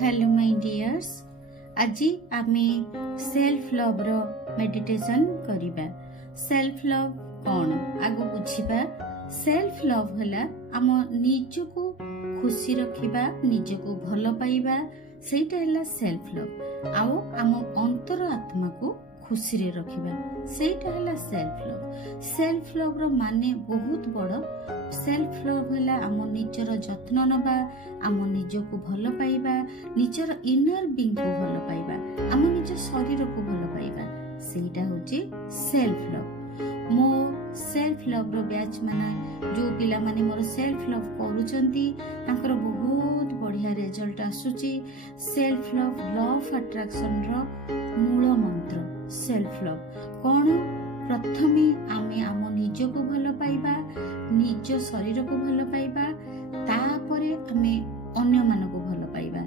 Hello my dears, आज आमे self love रो meditation करिबा। सेल्फ लव कोन आगो बुझिबा। सेल्फ लव हला आम निजको खुशी रखिबा, निजको भलो पाइबा, सेटा हला सेल्फ लव। आउ आम अंतर आत्मा को खुशी रे रखिबा, सेटा हला सेल्फ लव। सेल्फ लव रो माने बहुत बड़। सेल्फ लव हला आम निजर जत्न नबा, आम निजको भलो पाइबा, निजर इनर बीइंग को भलो पाइबा, आम निज शरीर को भलो पाइबा, सेटा होची सेल्फ लव। मो सेल्फ लव रो बैच माने जो पिला माने मोर सेल्फ लव करूचंती तांकर बहुत बढ़िया रिजल्ट आसुची। Self love law of attraction रो मूल मंत्र सेल्फ लव कोन। प्रथमे आमे आम निजको भलो पाइबा, निज शरीर को भलो पाइबा, तापरे आमे अन्य मानको भलो पाइबा।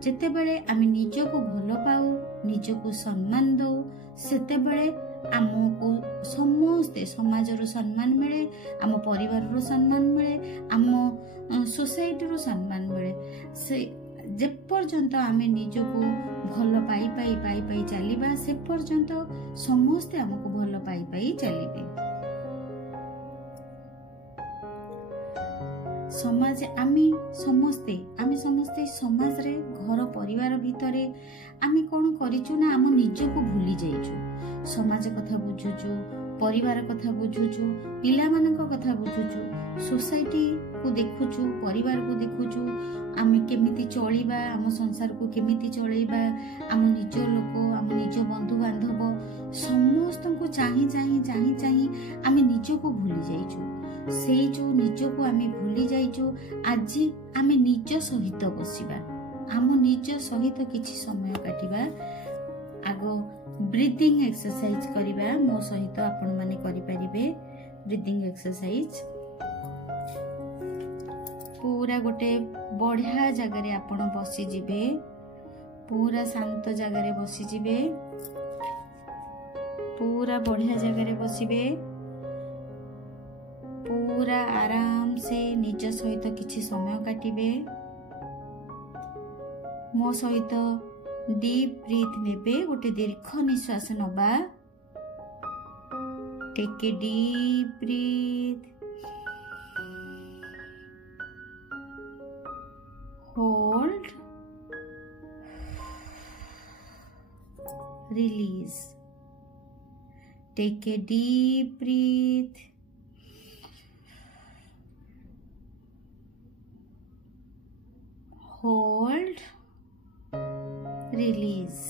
जेते बेले आमे निजको भलो पाऊ, निजको सम्मान दो, सेते बेले आमको समस्ते समाजर सम्मान मिले, आम परिवार सम्मान मिले, आम सोसाइटी रो सम्मान मिले। से जे पर्यंत आमे निजको भलो पाई पाई पाई पाई चलिबा, से पर्यंत समस्ते आमको भलो पाई पाई चलिबे। समाज आमे समस्ते समाज रे घर परिवार भितरे आमे कोन करिचु ना, आम निजको भूली जाइचु। समाज कथा बुझुचु, परिवार कथा बुझुचु, पिला मानक कथा बुझुचु, सोसाइटी को देखुचु, परिवार को देखुचु, आमे केमिति चलिबा, आम संसार को केमिति चलैबा, आम निज लोक, आम निज बंधु बांधव समस्त को चाहि चाहि चाहि चाहि आमे निजको भूली जाइचु। से जो निजको आमे भूली जाइचु, आज आमे निज सहित बसिबा, आम निज सहित किछि समय काटिबा। आगो ब्रीथिंग एक्सरसाइज करिबा, मो सहित आपण माने करि परिबे। ब्रीथिंग एक्सरसाइज पूरा गोटे बढ़िया जगह आपण बसी जिबे, पूरा शांत जगह बसी जिबे, पूरा बढ़िया जगह बसिबे, पूरा आराम से निज सहित किछि समय काटिबे। मो सहित डीप ब्रीथ नेबे, गोटे दीर्घ निश्वास नबा। Take a deep breath, hold, release. Take a deep breath, hold, release.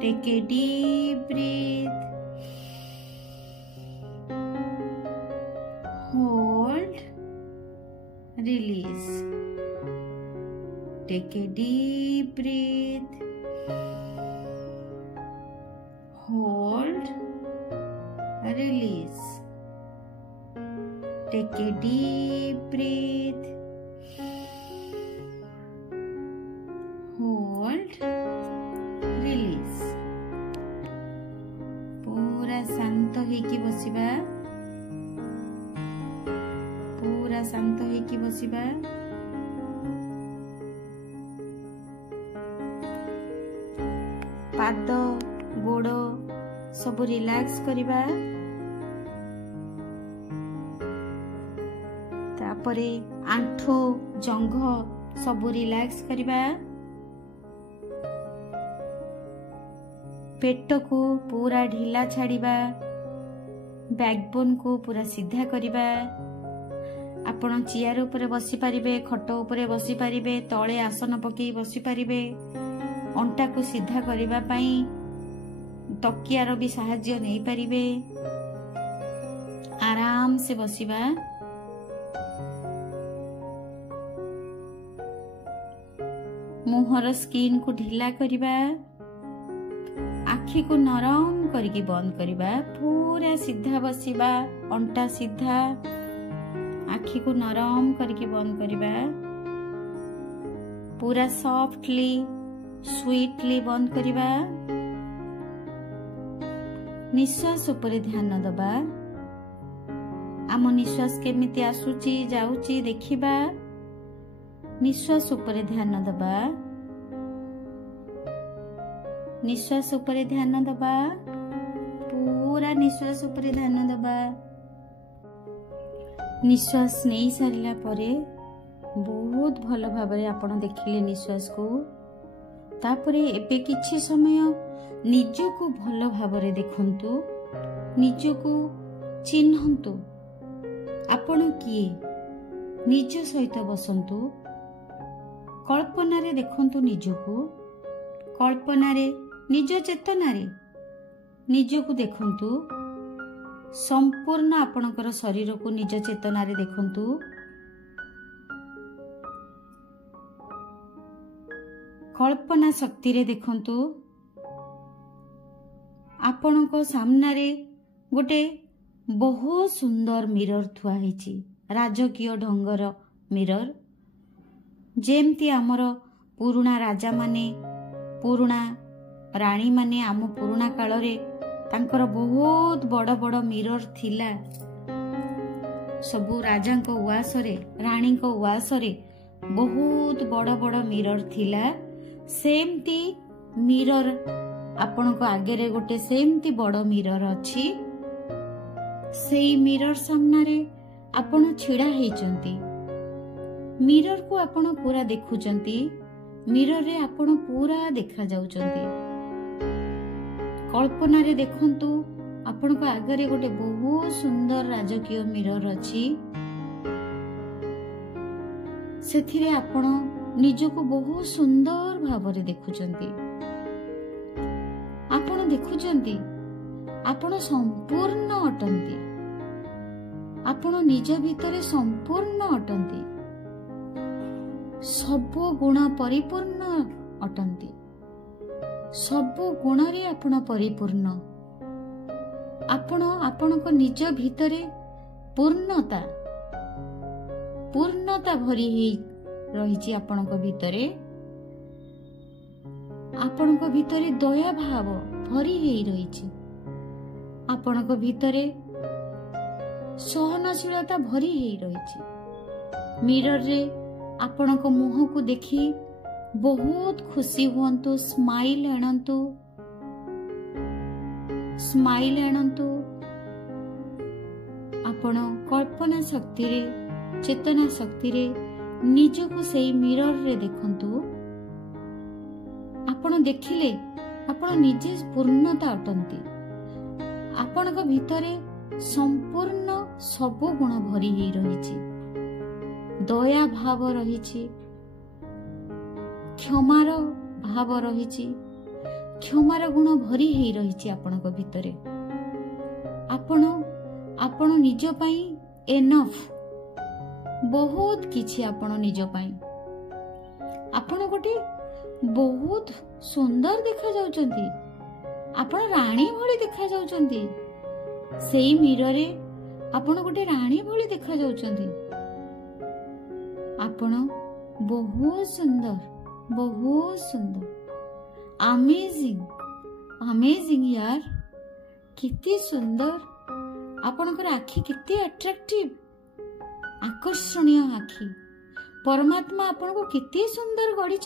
Take a deep breath, hold, release. Take a deep breath, hold, release. Take a deep breath, hold, release. पूरा शांत होइकी बसिबा, पूरा शांत होइकी बसिबा। पाद गोड़ सब रिलैक्स करिबा। तापरे आंठो जंघ सब रिलैक्स करिबा। पेट को पूरा ढीला छाड़िबा, बैकबोन को पूरा सीधा करिबा। आपण चेयर ऊपर बसी पारिबे, खट ऊपर बसी पारिबे, तळे आसन पकई बसी पारिबे। अंटा को सीधा करिबा पई तकियार भी सहाय्य नै पारिबे। आराम से बसिबा। मुहर स्किन को ढीला करिबा। आखि को नरम करके बंद करिबा, पूरा सीधा बसिबा, अंटा सीधा, आखि को नरम करके बंद करिबा। पूरा सॉफ्टली स्वीटली बंद करिबा। निश्वास ऊपर ध्यान दबा। आम निश्वास केमिति आसुची जाउची देखिबा। निश्वास उपरे ध्यान दबा, निश्वास उपरे ध्यान दबा, पूरा निश्वास उपरे ध्यान दबा। निश्वास नहीं सारिला परे बहुत भल भाबरे आपण देखिले निश्वास को। तापरे एबे किछि समय निजको भल भाबरे देखंतु, निजको चिन्हंतु। आपण किए निज सहित बसंतु, कल्पना रे देखंतु निजको, कल्पना रे निज चेतना रे निजको देखंतु। संपूर्ण आपणकर शरीर को निज चेतना रे देखंतु। कल्पना शक्ति रे देखंतु। आपणको सामना रे गोटे बहुत सुंदर मिरर थुआ हैछि, राजकीय ढंगर मिरर। जेमती आमर पुरुणा राजा माने, पुरुणा राणी माने आम पुरुणा काल रे तांकर बहुत बड़ बड़ मिरर थिला। सबु राजा को उवास रे, राणी को उवास रे बहुत बड़ बड़ मिरर थिला। सेमती मिरर आपण को आगे रे गोटे सेमती बड़ मिरर अछि। सेई मिरर सामना रे आपण छिड़ा हेचंती। मिरर को आपण पूरा देखुचंती। मिरर रे आपण पूरा देखा जाउचंती। कल्पना रे देखंतु आपण को आगे रे गोटे बहुत सुंदर राजकीय मिरर अछि। सेथिरे आपण निजको बहुत सुंदर भावरे देखुचंती। आपण देखुचंती आपण संपूर्ण अटंती। आपण निज भितरे संपूर्ण अटंती। सबो गुण परिपूर्ण अटंती। सबो गुण रे आपण परिपूर्ण। आपण आपणको निज भितरे पूर्णता पूर्णता भरी रहिछि। आपणको भितरे आपणको भितरे दया भाव भरी हेई रहिछि। आपणको भितरे सहनशीलता भरी हेई रहिछि। मिरर रे आपणको मुह को देखि बहुत खुशी हुअन्तु। Smile आनन्तु, smile आनन्तु। आपण कल्पना शक्ति रे, चेतना शक्ति रे निजको सेई मिरर रे देखंतु। आपण देखिले आपण निजे पूर्णता अटंती। आपणको भितरे संपूर्ण सबो गुण भरी हेई रहिछि। दया भाव रहिछि, क्षमार भाव रहिछि, क्षमार गुण भरी हेई रहिछि आपणको भितरे। आपण आपण निज पई एनफ बहुत किछि। आपण निज पई आपण गोटे बहुत सुंदर देखा जाउचंती। आपण रानी भली देखा जाउचंती। सेई मिरर रे आपण गोटे रानी भली देखा जाउचंती। आपण बहुत सुंदर, बहुत सुंदर, अमेजिंग, अमेजिंग यार। कितनी सुंदर आपणकर आखि, कितनी अट्रैक्टिव, आकर्षणीय आखि। परमात्मा आपण को कितनी सुंदर गढ़ी।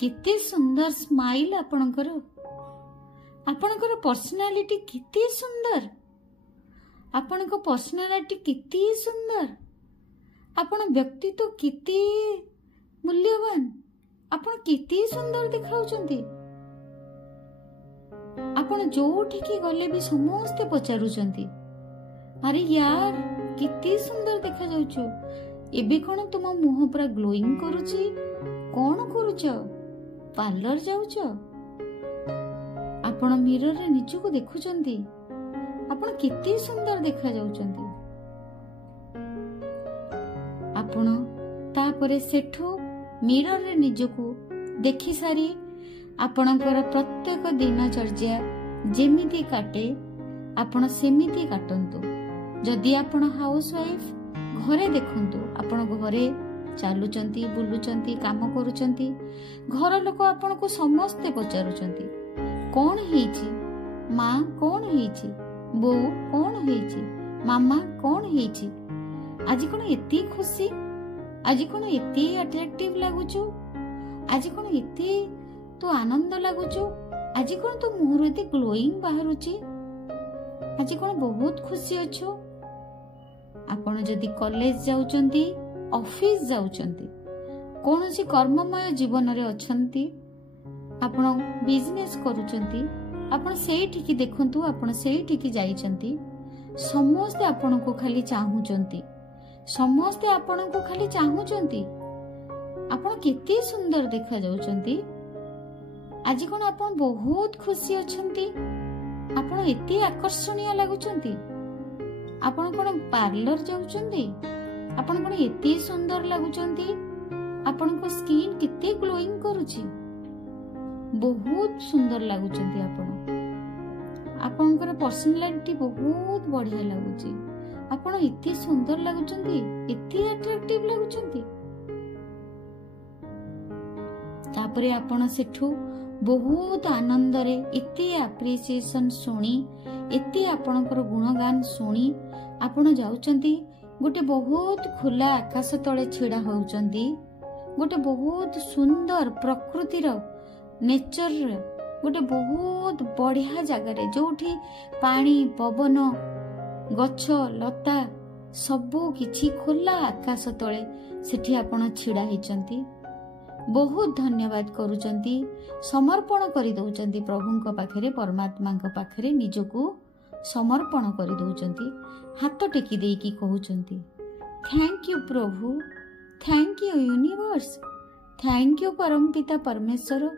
कितनी सुंदर स्माइल आपणकर। आपणकर पर्सनालिटी कितनी सुंदर। आपणको पर्सनालिटी कितनी सुंदर। आपण व्यक्तित्व कितनी मूल्यवान। आपण कितनी सुंदर देखाउचंती। आपण जोठिकी गले भी समस्ते पचारुचंती, अरे यार कितनी सुंदर देखा जाउछु। एबे कोन तुम मुह पूरा ग्लोइंग करूची। कोन करूच? पार्लर जाउछ? आपण मिरर रे निजको देखुचंती। आपण कितनी सुंदर देखा जाउचंती। आपण तापरे सेठो मिरर रे निजको देखि सारी आपणकर प्रत्येक दिनचर्या जेमिति काटे आपण सेमिति काटंतु। जदि आपण हाउस वाइफ घरे देखंतु, आपण घरे चालुचंती, बुलुचंती, काम करूचंती। घर लोक आपण को समस्ते पचारुचंती, कोन हेछि माँ, कोन हेछि बो, कोन हेछि मामा, कोन हेछि आज कोन एती खुशी। आज कौन एते अट्रैक्टिव लगुचु, आज कौन एते तो आनंद लगुचु, आज कौन तो मुहर एते ग्लोइंग बाहरुची, आज कौन बहुत खुशी अच्छो। आपण जदि कॉलेज जाउचंती, ऑफिस जाउचंती, कौन सी कर्ममय जीवन रे अछंती, आपण बिजनेस करूचंती, आपण सेठी की देखंतु, आपण सेठी की जाइचंती, समस्त आपण को खाली चाहूचंती, समस्ते आपण को खाली चाहूचंती। आपण केते सुंदर देखा जाउचंती, आज कोन आपण बहुत खुशी अछंती, आपण एते आकर्षणीय लागुचंती। आपण कोन पार्लर जाउचंती, आपण कोन एते सुंदर लागुचंती, आपण को स्किन केते ग्लोइंग करूची, बहुत सुंदर लागुचंती। आपणकर पर्सनालिटी बहुत बढ़िया लगुची, आपण एते सुंदर लगुचंती, एते अट्रैक्टिव लगुचंती। तापरे आपण सेठू बहुत आनंद रे एते एप्रिसिएशन सुनी, एते आपणकर गुणगान सुनी आपण जाउचंती, गोटे बहुत खुला आकाश तळे छिड़ा होउचंती, गोटे बहुत सुंदर प्रकृतिर नेचर रे गोटे बहुत बढ़िया जगार जोठी पानी पवन गछ लता सबू किछि खुला आकाश तले सेठी आपण छिड़ा हिचंती। बहुत धन्यवाद करूचंती, समर्पण करि दउचंती प्रभुंक पाखरे, परमात्मांक पाखरे निजको समर्पण करि दउचंती, हाथ टेकी देकी कहउचंती थैंक यू प्रभु, thank you universe, thank you परमपिता परमेश्वर,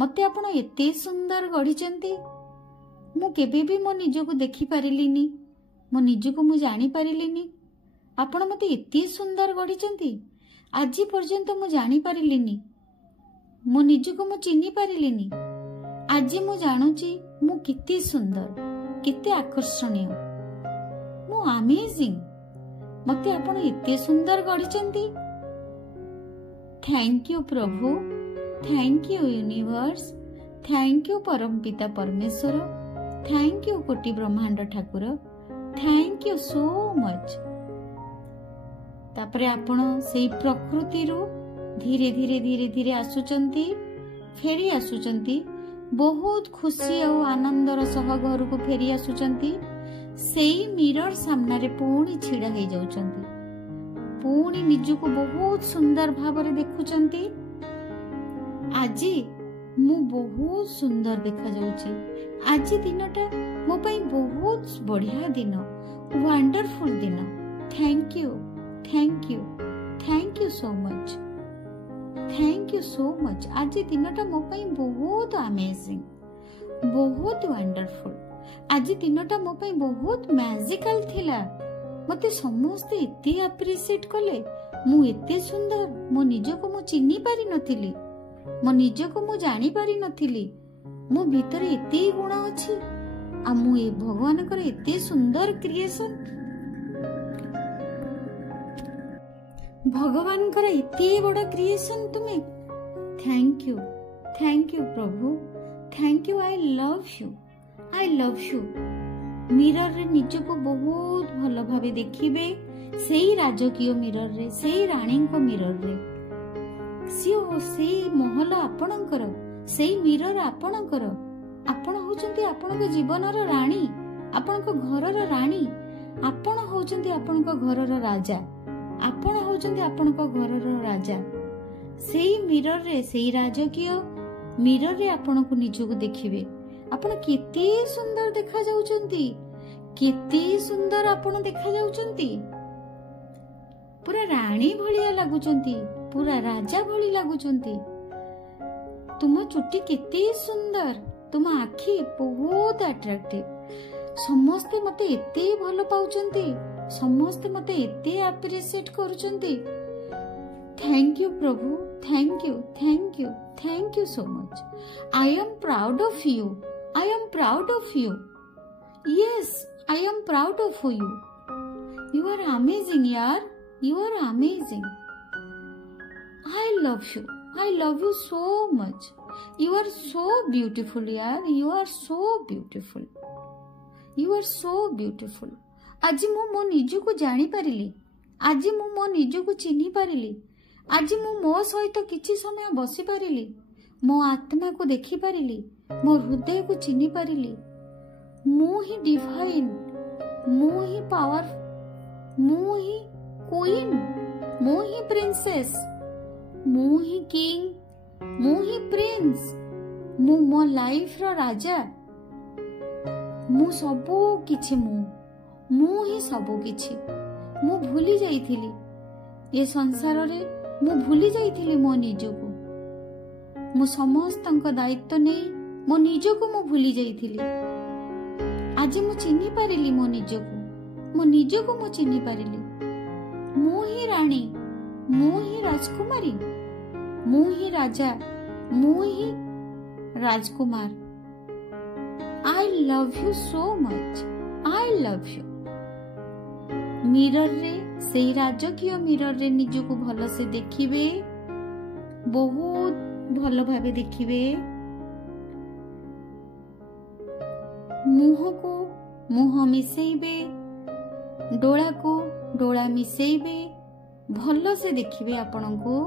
मते आपण एते सुंदर गढ़िचंती। मु केबे भी मो निजको देखि पारिलिनी, मो निजको मु जानि पारिलिनी, आपण मते एते सुंदर गढ़िचंती। आज पर्यंत मु जानि पारिलिनी, मो निजको मु चिन्हि पारिलिनी। आज मु जानुची मु केते सुंदर, केते आकर्षणीय, मु अमेजिंग, मते आपण एते सुंदर गढ़िचंती। थैंक यू प्रभु, thank you universe, thank you परमपिता परमेश्वर, थैंक यू कोटि ब्रह्मांड ठाकुर, थैंक यू सो मच। तापरे आपण सेई प्रकृति रो धीरे धीरे धीरे धीरे आसुचंती, फेरी आसुचंती, बहुत खुशी और आनंदर सह घर को फेरी आसुचंती। सेई मिरर सामने रे पुणी छिड़ा हे जाउचंती, पुणी निजको बहुत सुंदर भावरे देखुचंती। आज मु बहुत सुंदर देखा जाउची, आज दिनटा मो पई बहुत बढ़िया दिन, वंडरफुल दिन। Thank you, thank you, thank you so much, thank you so much. आज दिनटा मो पई बहुत अमेजिंग, बहुत वंडरफुल। आज दिनटा मो पई बहुत मैजिकल थिला, मते समस्ते एते एप्रिशिएट कले, मु एते सुंदर, मो निजको मु चिन्हि पारि नथिली, मो निजको मु जानि पारि नथिली, मो भितरे एते गुण अछि, आ मु ए भगवान कर एते सुंदर क्रिएशन, भगवान कर एते बड़ा क्रिएशन तुमे। थैंक यू प्रभु, thank you, I love you, I love you. Mirror रे निजको बहुत भल भावे देखिबे, सेई राजकीय मिरर रे, सेई रानी को मिरर रे, सेई महल आपणकर, सेई मिरर आपणकर, आपण होचंती आपणक जीवनर रानी, आपणक घरर रानी, आपण होचंती आपणक घरर राजा, आपण होचंती आपणक घरर राजा। सेई मिरर रे, सेई राजकीय मिरर रे आपणक निजको देखिबे, आपण केते सुंदर देखा जाउचंती, केते सुंदर आपण देखा जाउचंती, पूरा रानी भलिया लागुचंती, पूरा राजा भली लागुचंती। तुम चुट्टी केते सुंदर, तुम आखि बहुत अट्रैक्टिव, समस्ते मते एते भल पाउचंती, समस्ते मते एते एप्रिशिएट करूचंती। थैंक यू प्रभु, thank you, thank you, thank you so much. I am proud of you, I am proud of you. Yes, I am proud of you. You are amazing, yaar. You are amazing. I love you. I love you so much. You are so beautiful, yaar. You are so beautiful. You are so beautiful. आज मो निजु को जानी पारिली, आज मु मो निजको चिन्हि पारिली। आज मु मो सहित किछि समय बसी पारिली। मो आत्मा को देखि पारिली। मो हृदय को चिन्हि पारिली। मु ही डिवाइन, मु ही पावर, मु ही क्वीन, मु ही प्रिंसेस, मु ही किंग, मु ही प्रिंस, मु मो लाइफ रो राजा। मु सबो किछि, मु ही सबो किछि। मु भूली जाइथिली ये संसार रे, मु भूली जाइथिली मो निजको। मु समस्तंक दायित्व नै मो निजको मु भूली जाइथिली। आज मु चिन्हि पारिली मो निजको मु चिन्हि पारिली। मु ही रानी, मु ही राजकुमारी, मु ही राजा, मु ही राजकुमार। I love you so much, I love you. Mirror रे, सेही राजकीय मिरर रे निजको भल से देखिबे, बहुत भल भावे देखिबे। मुह को मुह मिसेइबे, डोळा को डोळा मिसेइबे, भल से देखिबे। आपनको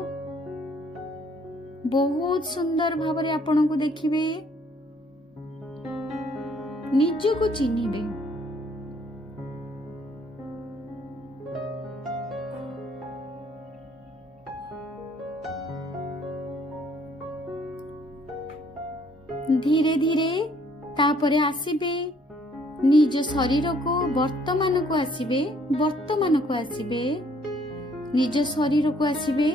बहुत सुंदर भावरे आपनको देखिबे, निजको चिन्हिबे। धीरे धीरे तापरे आसीबे निज शरीर को, वर्तमान को आसीबे, वर्तमान को आसीबे, निज शरीर को आसीबे।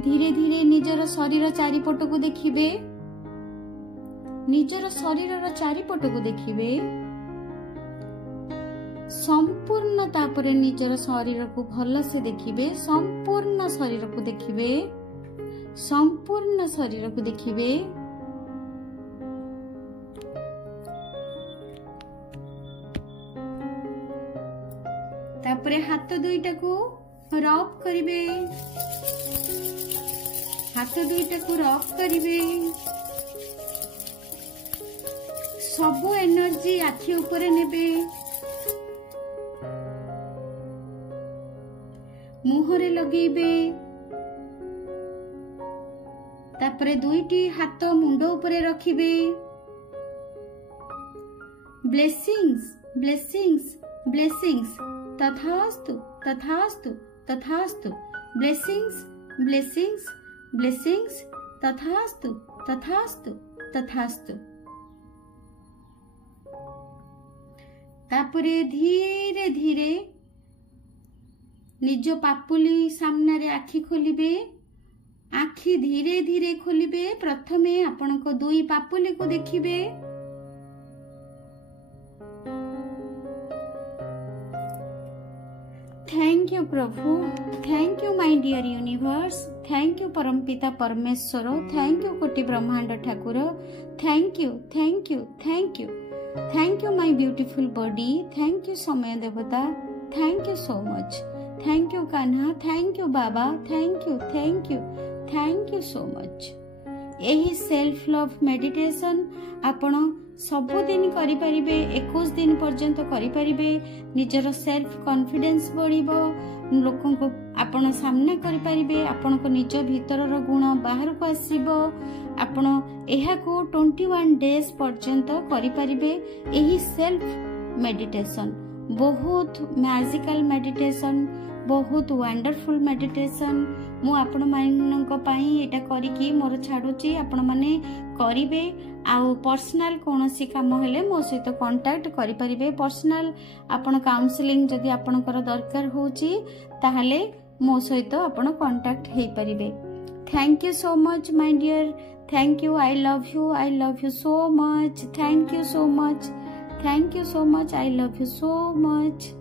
धीरे धीरे निजर शरीर चारिपट को देखिबे, निजर शरीर चारिपट को देखिबे। संपूर्ण तापरे निजर शरीर को भल से देखिबे, संपूर्ण शरीर को देखिबे, संपूर्ण शरीर को देखिबे। तापरे हाथ दुईटा को रब करिवे, हाथ दुईटा को रब करिवे। सबु एनर्जी आखि ऊपर नेबे, मुहरे लगेबे। तापरे दुईटी हाथ मुंड ऊपर रखिबे। Blessings, blessings, blessings. तथास्तु, तथास्तु, तथास्तु। Blessings, blessings, blessings. तथास्तु, तथास्तु, तथास्तु। तापरे धीरे धीरे निज पापुली सामने रे आखि खोलिबे। आखि धीरे धीरे खोलिबे। प्रथमे आपनको दुई पापुली को देखिबे। थैंक यू प्रभु, thank you my dear universe, thank you परमपिता परमेश्वर, थैंक यू कोटि ब्रह्मांड ठाकुर, thank you, thank you, thank you, thank you my beautiful body, thank you समय देवता, thank you so much, thank you Kanha, thank you बाबा, thank you, thank you, thank you so much. यही self love meditation आपण सबुदिन करिपारिबे, 21 दिन पर्यंत करिपारिबे। निजर self confidence बढ़िबो, लोकन को आपण सामना करिपारिबे, आपण को निज भीतरर गुण बाहर को आसीबो। आपण एहा को 21 डेज पर्यंत करिपारिबे। एही सेल्फ मेडिटेशन बहुत मैजिकल मेडिटेशन, बहुत वंडरफुल मेडिटेशन। मु आपण मानक पई एटा करिकि मोर छाडुची, आपण माने करिवे। आउ पर्सनल कोनोसी काम हेले मो सहित कांटेक्ट करि परिबे। पर्सनल आपण काउंसलिंग जदि आपणकर दरकार होची ताहले मो सहित आपण कांटेक्ट हेई परिबे। Thank you so much my dear, thank you, I love you so much, thank you so much, thank you so much, I love you so much.